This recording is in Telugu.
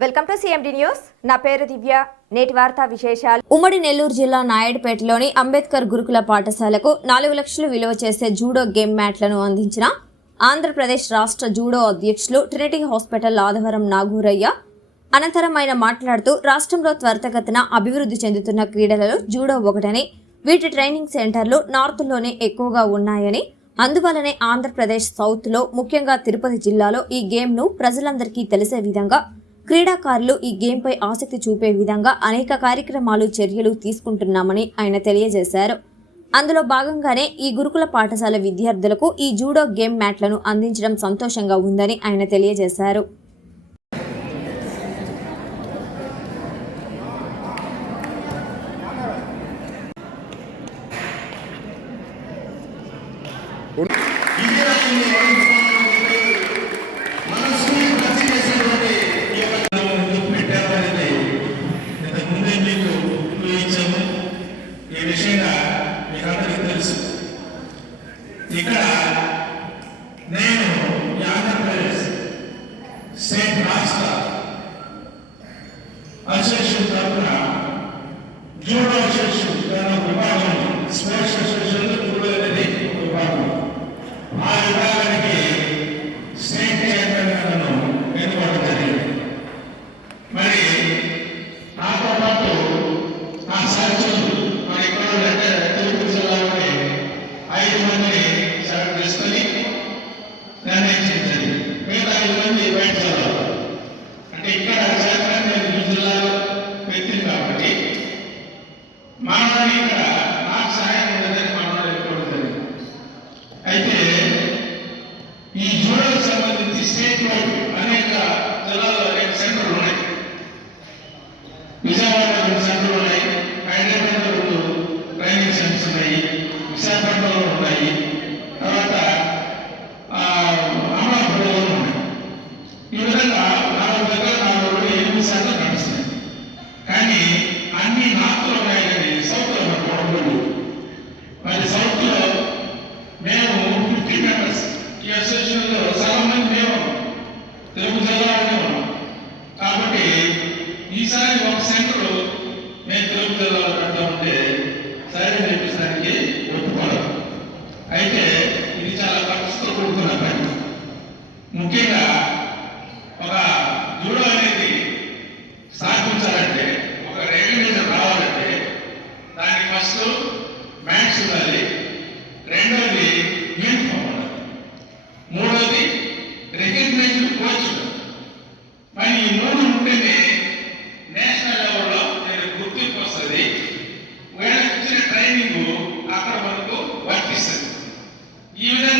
Welcome to CMD news. నా పేరు దివ్య. నేటి వార్తా విశేషాలు. ఉమ్మడి నెల్లూరు జిల్లా నాయుడుపేటలోని అంబేద్కర్ గురుకుల పాఠశాలకు నాలుగు లక్షలు విలువ చేసే జూడో గేమ్ మ్యాట్లను అందించిన ఆంధ్రప్రదేశ్ రాష్ట్ర జూడో అధ్యక్షులు ట్రినిటీ హాస్పిటల్ ఆదివారం నాగూరయ్య అనంతరం ఆయన మాట్లాడుతూ రాష్ట్రంలో త్వరితగతిన అభివృద్ధి చెందుతున్న క్రీడలలో జూడో ఒకటని వీటి ట్రైనింగ్ సెంటర్లు నార్త్లోనే ఎక్కువగా ఉన్నాయని అందువలనే ఆంధ్రప్రదేశ్ సౌత్లో ముఖ్యంగా తిరుపతి జిల్లాలో ఈ గేమ్ను ప్రజలందరికీ తెలిసే విధంగా క్రీడాకారులు ఈ గేమ్పై ఆసక్తి చూపే విధంగా అనేక కార్యక్రమాలు చర్యలు తీసుకుంటున్నామని ఆయన తెలియజేశారు. అందులో భాగంగానే ఈ గురుకుల పాఠశాల విద్యార్థులకు ఈ జూడో గేమ్ మ్యాట్లను అందించడం సంతోషంగా ఉందని ఆయన తెలియజేశారు. ఇక్కడ నేను ఈ ఆంధ్రప్రదేశ్ స్టేట్ రాష్ట్ర అసోసియేషన్ తరఫున జూడో అసోసియేషన్ సంబంధించి స్టేట్ వైడ్ అనేక జిల్లాలో అనేక సెంటర్లు ఉన్నాయి. విజయవాడ సెంటర్లు ఉన్నాయి. హైదరాబాద్లో రెండు ట్రైనింగ్ సెంటర్స్ ఉన్నాయి. విశాఖపట్నం ఈసారి ఒక సెంటర్ నేను తెలుగు జిల్లాలో పెడతా ఉంటే సరే నేర్పించడానికి ఒప్పుకోవడం. అయితే ఇది చాలా ఖర్చుతో కూడుకున్న పని. ముఖ్యంగా ఒక జూడో అనేది స్థాపించాలంటే ఒక రెగ్యులేషన్ రావాలంటే దానికి ఫస్ట్ మ్యాచ్ ఉండాలి రెండోది యూనిఫామ్ Even